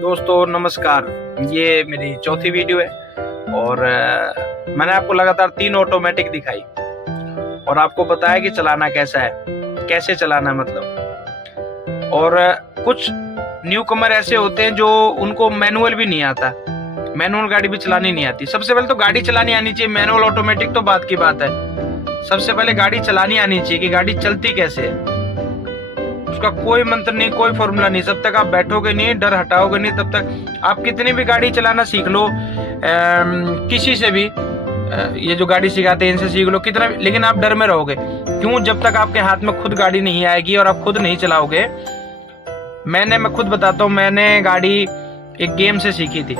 दोस्तों नमस्कार। ये मेरी चौथी वीडियो है और मैंने आपको लगातार 3 ऑटोमेटिक दिखाई और आपको बताया कि चलाना कैसा है, कैसे चलाना मतलब। और कुछ न्यू कमर ऐसे होते हैं जो उनको मैनुअल भी नहीं आता, मैनुअल गाड़ी भी चलानी नहीं आती। सबसे पहले तो गाड़ी चलानी आनी चाहिए, मैनुअल ऑटोमेटिक तो बात की बात है। सबसे पहले गाड़ी चलानी आनी चाहिए कि गाड़ी चलती कैसे है। उसका कोई मंत्र नहीं, कोई फॉर्मूला नहीं। जब तक आप बैठोगे नहीं, डर हटाओगे नहीं, तब तक आप कितनी भी गाड़ी चलाना सीख लो, किसी से भी, ये जो गाड़ी सिखाते हैं इनसे सीख लो कितना भी, लेकिन आप डर में रहोगे। क्यों? जब तक आपके हाथ में खुद गाड़ी नहीं आएगी और आप खुद नहीं चलाओगे। मैं खुद बताता हूँ, मैंने गाड़ी एक गेम से सीखी थी।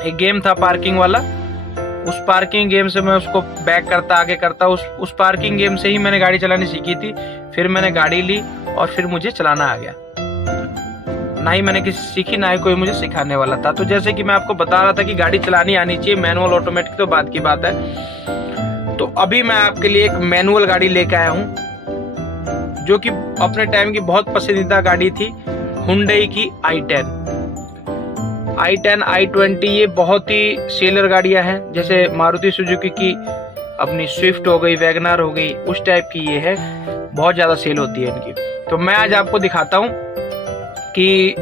एक गेम था पार्किंग वाला, उस पार्किंग गेम से मैं उसको बैक करता, आगे करता, उस पार्किंग गेम से ही मैंने गाड़ी चलानी सीखी थी। फिर मैंने गाड़ी ली और फिर मुझे चलाना आ गया। ना ही मैंने किसी सीखी, ना ही कोई मुझे सिखाने वाला था। तो जैसे कि मैं आपको बता रहा था कि गाड़ी चलानी आनी चाहिए, मैनुअल ऑटोमेटिक तो बात की बात है। तो अभी मैं आपके लिए एक मैनुअल गाड़ी लेके आया हूँ, जो कि अपने टाइम की बहुत पसंदीदा गाड़ी थी, हुंडई की i10, i20। ये बहुत ही सेलर गाड़ियां हैं, जैसे मारुति सुजुकी की अपनी स्विफ्ट हो गई, वैगनर हो गई, उस टाइप की ये है, बहुत ज़्यादा सेल होती है इनकी। तो मैं आज आपको दिखाता हूँ कि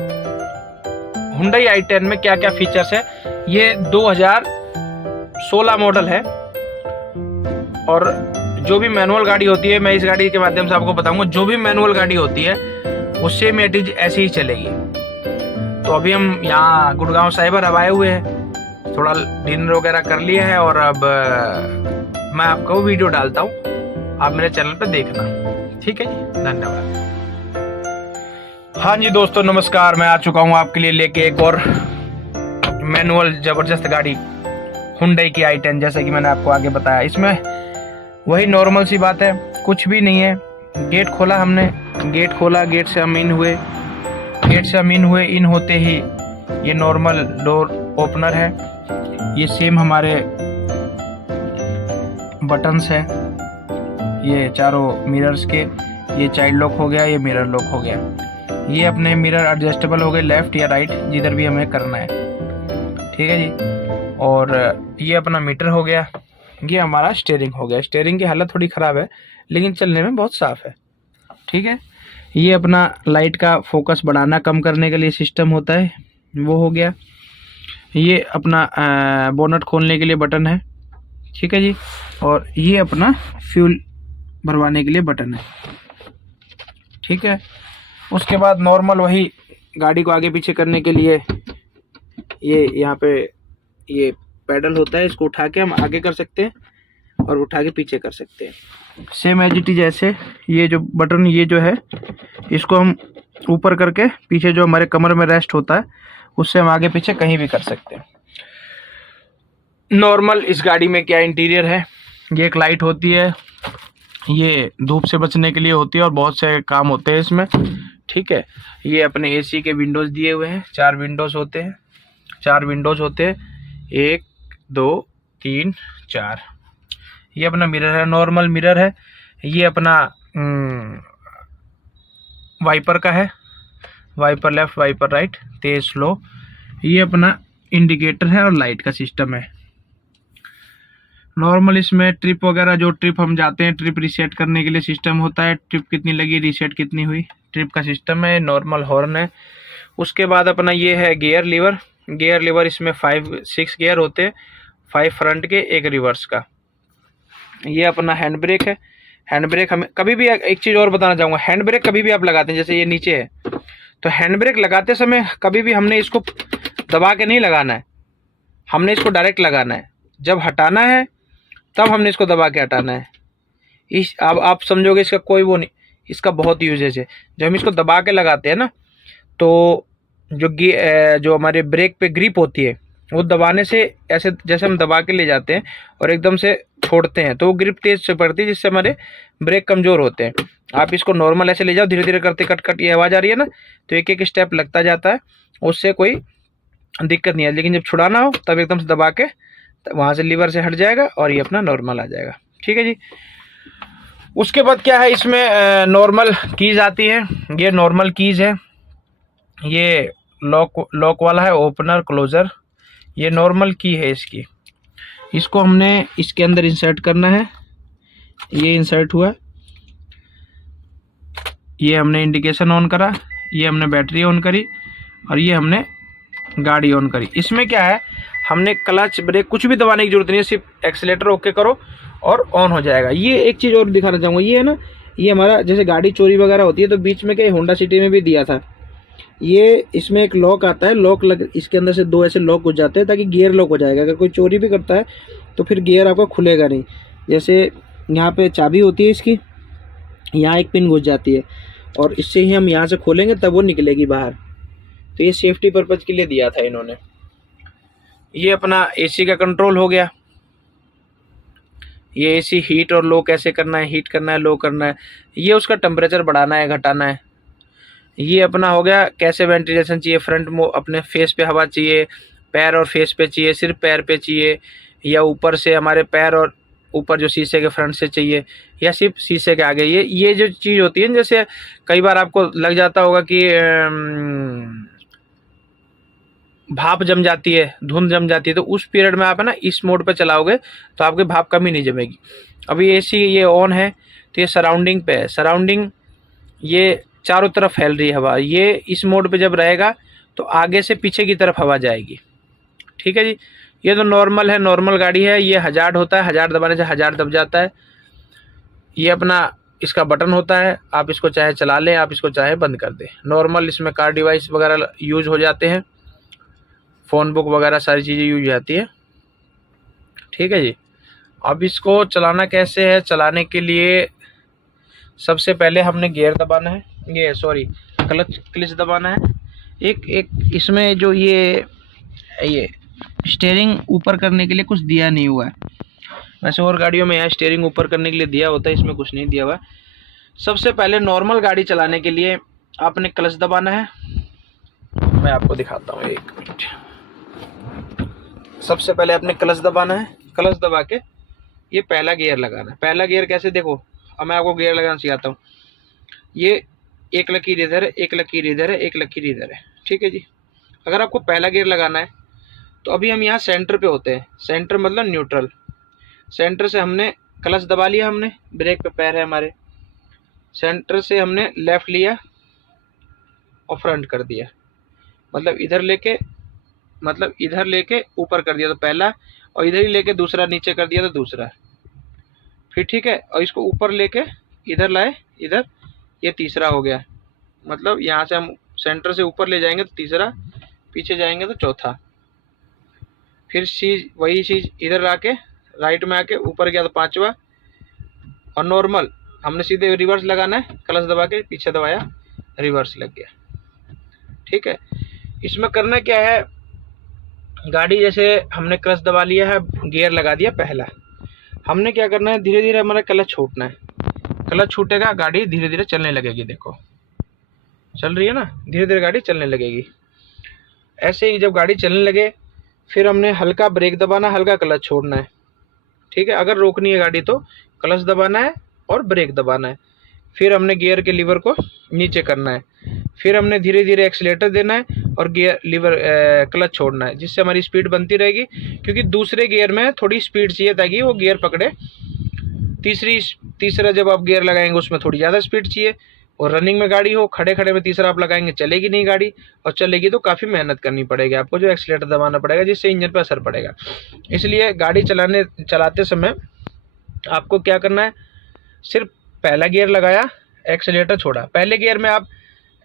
हुंडई i10 में क्या क्या फीचर्स है। ये 2016 मॉडल है और जो भी मैनुअल गाड़ी होती है, मैं इस गाड़ी के माध्यम से आपको बताऊंगा, जो भी मैनुअल गाड़ी होती है वो सेम एट इज ऐसे ही चलेगी। तो अभी हम यहाँ गुड़गांव साइबर अब आए हुए हैं, थोड़ा डिनर वगैरह कर लिया है और अब मैं आपको वीडियो डालता हूँ, आप मेरे चैनल पे देखना। ठीक है जी, धन्यवाद। हाँ जी दोस्तों नमस्कार, मैं आ चुका हूँ आपके लिए लेके एक और मैनुअल जबरदस्त गाड़ी, हुंडई की i10। जैसे कि मैंने आपको आगे बताया, इसमें वही नॉर्मल सी बात है, कुछ भी नहीं है। गेट खोला हमने, गेट खोला, गेट से हम इन हुए, गेट से हम इन हुए, इन होते ही ये नॉर्मल डोर ओपनर है। ये सेम हमारे बटन्स है, ये चारों मिरर्स के, ये चाइल्ड लॉक हो गया, ये मिरर लॉक हो गया। ये अपने मिरर एडजस्टेबल हो गए, लेफ्ट या राइट जिधर भी हमें करना है। ठीक है जी। और ये अपना मीटर हो गया। ये हमारा स्टीयरिंग हो गया। स्टीयरिंग की हालत थोड़ी ख़राब है लेकिन चलने में बहुत साफ़ है। ठीक है। ये अपना लाइट का फोकस बढ़ाना कम करने के लिए सिस्टम होता है, वो हो गया। ये अपना बोनट खोलने के लिए बटन है। ठीक है जी। और ये अपना फ्यूल भरवाने के लिए बटन है। ठीक है। उसके बाद नॉर्मल वही गाड़ी को आगे पीछे करने के लिए ये यहाँ पे ये पैडल होता है, इसको उठा के हम आगे कर सकते हैं और उठा के पीछे कर सकते हैं। सेम एज इट इज ऐसे। ये जो बटन, ये जो है, इसको हम ऊपर करके पीछे जो हमारे कमर में रेस्ट होता है, उससे हम आगे पीछे कहीं भी कर सकते हैं। नॉर्मल इस गाड़ी में क्या इंटीरियर है, ये एक लाइट होती है, ये धूप से बचने के लिए होती है और बहुत से काम होते हैं इसमें। ठीक है। ये अपने एसी के विंडोज़ दिए हुए हैं, 4 विंडोज़ होते हैं, 4 विंडोज़ होते हैं, 1 2 3 4। ये अपना मिरर है, नॉर्मल मिरर है। ये अपना वाइपर का है, वाइपर लेफ्ट, वाइपर राइट, तेज स्लो। ये अपना इंडिकेटर है और लाइट का सिस्टम है। नॉर्मल इसमें ट्रिप वगैरह, जो ट्रिप हम जाते हैं, ट्रिप रीसेट करने के लिए सिस्टम होता है, ट्रिप कितनी लगी, रीसेट कितनी हुई, ट्रिप का सिस्टम है। नॉर्मल हॉर्न है। उसके बाद अपना ये है गियर लीवर। गियर लीवर इसमें 6 गियर होते हैं, 5 फ्रंट के, 1 रिवर्स का। ये अपना हैंड ब्रेक है। हैंड ब्रेक हमें कभी भी, एक चीज़ और बताना चाहूँगा, हैंड ब्रेक कभी भी आप लगाते हैं, जैसे ये नीचे है, तो हैंड ब्रेक लगाते समय कभी भी हमने इसको दबा के नहीं लगाना है, हमने इसको डायरेक्ट लगाना है। जब हटाना है तब हमने इसको दबा के हटाना है। इस अब आप समझोगे इसका कोई वो नहीं, इसका बहुत यूजेज है। जब हम इसको दबा के लगाते हैं ना, तो जो हमारे ब्रेक पे ग्रिप होती है, वो दबाने से, ऐसे जैसे हम दबा के ले जाते हैं और एकदम से छोड़ते हैं तो वो ग्रिप तेज से पड़ती है, जिससे हमारे ब्रेक कमज़ोर होते हैं। आप इसको नॉर्मल ऐसे ले जाओ, धीरे धीरे करते कट कट ये आवाज़ आ रही है ना, तो एक एक स्टेप लगता जाता है, उससे कोई दिक्कत नहीं है। लेकिन जब छुड़ाना हो तब एकदम से दबा के वहाँ से लीवर से हट जाएगा और ये अपना नॉर्मल आ जाएगा। ठीक है जी। उसके बाद क्या है, इसमें नॉर्मल कीज़ आती है। ये नॉर्मल कीज़ है, ये लॉक वाला है, ओपनर क्लोजर। ये नॉर्मल की है इसकी। इसको हमने इसके अंदर इंसर्ट करना है। ये इंसर्ट हुआ, ये हमने इंडिकेशन ऑन करा, ये हमने बैटरी ऑन करी और ये हमने गाड़ी ऑन करी। इसमें क्या है, हमने क्लच ब्रेक कुछ भी दबाने की जरूरत नहीं है, सिर्फ एक्सीलेटर ओके करो और ऑन हो जाएगा। ये एक चीज़ और दिखाना चाहूँगा, ये है ना, ये हमारा जैसे गाड़ी चोरी वगैरह होती है तो बीच में क्या होंडा सिटी में भी दिया था, ये इसमें एक लॉक आता है, लॉक लग इसके अंदर से 2 ऐसे लॉक हो जाते हैं ताकि गियर लॉक हो जाएगा। अगर कोई चोरी भी करता है तो फिर गियर आपका खुलेगा नहीं। जैसे यहाँ पे चाबी होती है इसकी, यहाँ एक पिन घुस जाती है और इससे ही हम यहाँ से खोलेंगे तब वो निकलेगी बाहर। तो ये सेफ्टी पर्पज़ के लिए दिया था इन्होंने। ये अपना एसी का कंट्रोल हो गया। ये एसी हीट और लो कैसे करना है, हीट करना है, लो करना है, ये उसका टेम्परेचर बढ़ाना है, घटाना है। ये अपना हो गया कैसे वेंटिलेशन चाहिए, फ्रंट में अपने फेस पे हवा चाहिए, पैर और फेस पे चाहिए, सिर्फ पैर पे चाहिए, या ऊपर से हमारे पैर और ऊपर जो शीशे के फ्रंट से चाहिए, या सिर्फ शीशे के आगे। ये जो चीज़ होती है, जैसे कई बार आपको लग जाता होगा कि भाप जम जाती है, धुंध जम जाती है, तो उस पीरियड में आप है ना इस मोड पे चलाओगे तो आपके भाप कमी नहीं जमेगी। अभी एसी ये ऑन है तो ये सराउंडिंग पे है, सराउंडिंग ये चारों तरफ फैल रही है हवा। ये इस मोड पे जब रहेगा तो आगे से पीछे की तरफ हवा जाएगी। ठीक है जी। ये तो नॉर्मल है, नॉर्मल गाड़ी है। ये हजार्ड होता है, हजार्ड दबाने से हजार्ड दब जाता है। ये अपना इसका बटन होता है, आप इसको चाहे चला लें, आप इसको चाहे बंद कर दें। नॉर्मल इसमें कार डिवाइस वगैरह यूज हो जाते हैं, फ़ोन बुक वगैरह सारी चीज़ें यूज हो जाती है। ठीक है जी। अब इसको चलाना कैसे है, चलाने के लिए सबसे पहले हमने गियर दबाना है, ये सॉरी क्लच दबाना है। एक इसमें जो ये स्टीयरिंग ऊपर करने के लिए कुछ दिया नहीं हुआ है, वैसे और गाड़ियों में यहाँ स्टीयरिंग ऊपर करने के लिए दिया होता है, इसमें कुछ नहीं दिया हुआ है। सबसे पहले नॉर्मल गाड़ी चलाने के लिए आपने क्लच दबाना है। मैं आपको दिखाता हूँ, एक मिनट। सबसे पहले आपने क्लच दबाना है, क्लच दबा के ये पहला गियर लगाना है। पहला गियर कैसे, देखो अब मैं आपको गियर लगाना सिखाता हूँ। ये एक लकीर इधर है, एक लकीर इधर है, एक लकीर इधर है। ठीक है जी। अगर आपको पहला गियर लगाना है तो अभी हम यहाँ सेंटर पे होते हैं, सेंटर मतलब न्यूट्रल। सेंटर से हमने क्लच दबा लिया, हमने ब्रेक पे पैर है हमारे, सेंटर से हमने लेफ़्ट लिया और फ्रंट कर दिया, मतलब इधर लेके ऊपर कर दिया तो पहला, और इधर ही लेके दूसरा नीचे कर दिया तो दूसरा। फिर ठीक है, और इसको ऊपर लेके इधर लाए, इधर, ये तीसरा हो गया। मतलब यहाँ से हम सेंटर से ऊपर ले जाएंगे तो तीसरा, पीछे जाएंगे तो चौथा। फिर वही चीज़ इधर आके राइट में आके ऊपर गया तो पांचवा। और नॉर्मल हमने सीधे रिवर्स लगाना है, क्लच दबा के पीछे दबाया, रिवर्स लग गया। ठीक है। इसमें करना क्या है, गाड़ी जैसे हमने क्लच दबा लिया है, गियर लगा दिया पहला, हमने क्या करना है, धीरे धीरे हमारा क्लच छूटना है। क्लच छूटेगा, गाड़ी धीरे धीरे चलने लगेगी। देखो चल रही है ना, धीरे धीरे गाड़ी चलने लगेगी। ऐसे ही जब गाड़ी चलने लगे फिर हमने हल्का ब्रेक दबाना, हल्का क्लच छोड़ना है। ठीक है। अगर रोकनी है गाड़ी तो क्लच दबाना है और ब्रेक दबाना है। फिर हमने गियर के लीवर को नीचे करना है, फिर हमने धीरे धीरे एक्सीलेटर देना है और क्लच छोड़ना है, जिससे हमारी स्पीड बनती रहेगी। क्योंकि दूसरे गियर में थोड़ी स्पीड चाहिए ताकि वो गियर पकड़े। तीसरा जब आप गियर लगाएंगे उसमें थोड़ी ज़्यादा स्पीड चाहिए। और रनिंग में गाड़ी हो, खड़े खड़े में तीसरा आप लगाएंगे चलेगी नहीं गाड़ी, और चलेगी तो काफ़ी मेहनत करनी पड़ेगी आपको, जो एक्सीलेटर दबाना पड़ेगा, जिससे इंजन पर असर पड़ेगा। इसलिए गाड़ी चलाते समय आपको क्या करना है, सिर्फ पहला गियर लगाया, एक्सीलेटर छोड़ा। पहले गियर में आप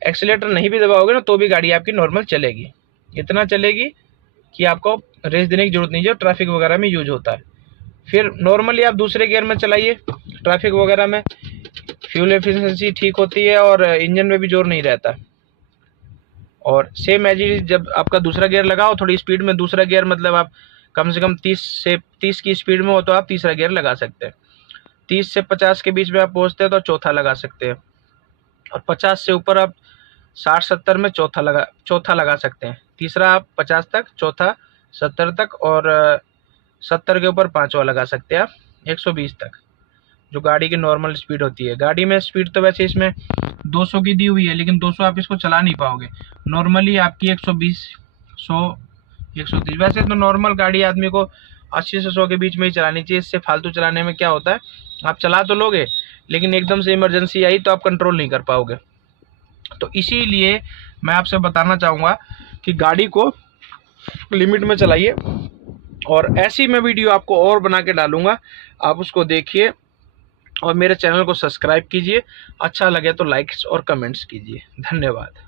एक्सीलेटर नहीं भी दबाओगे ना तो भी गाड़ी आपकी नॉर्मल चलेगी, इतना चलेगी कि आपको रेस देने की जरूरत नहीं, जो ट्रैफिक वगैरह में यूज होता है। फिर नॉर्मली आप दूसरे गियर में चलाइए, ट्रैफिक वगैरह में फ्यूल एफिशिएंसी ठीक होती है और इंजन में भी जोर नहीं रहता। और सेम एज जब आपका दूसरा गियर लगाओ थोड़ी स्पीड में, दूसरा गियर मतलब आप कम से कम 30 की स्पीड में हो तो आप तीसरा गियर लगा सकते हैं। 30 से 50 के बीच में आप पहुंचते हैं तो चौथा लगा सकते हैं। और 50 से ऊपर आप 60-70 में चौथा लगा सकते हैं। तीसरा आप 50 तक, चौथा 70 तक, और 70 के ऊपर पांचवा लगा सकते हैं आप 120 तक, जो गाड़ी की नॉर्मल स्पीड होती है। गाड़ी में स्पीड तो वैसे इसमें 200 की दी हुई है, लेकिन 200 आप इसको चला नहीं पाओगे। नॉर्मली आपकी 120, 100, 130। वैसे तो नॉर्मल गाड़ी आदमी को 80 से 100 के बीच में ही चलानी चाहिए। इससे फालतू चलाने में क्या होता है, आप चला तो लोगे लेकिन एकदम से इमरजेंसी आई तो आप कंट्रोल नहीं कर पाओगे। तो इसीलिए मैं आपसे बताना चाहूँगा कि गाड़ी को लिमिट में चलाइए। और ऐसी मैं वीडियो आपको और बना के डालूँगा, आप उसको देखिए और मेरे चैनल को सब्सक्राइब कीजिए। अच्छा लगे तो लाइक्स और कमेंट्स कीजिए। धन्यवाद।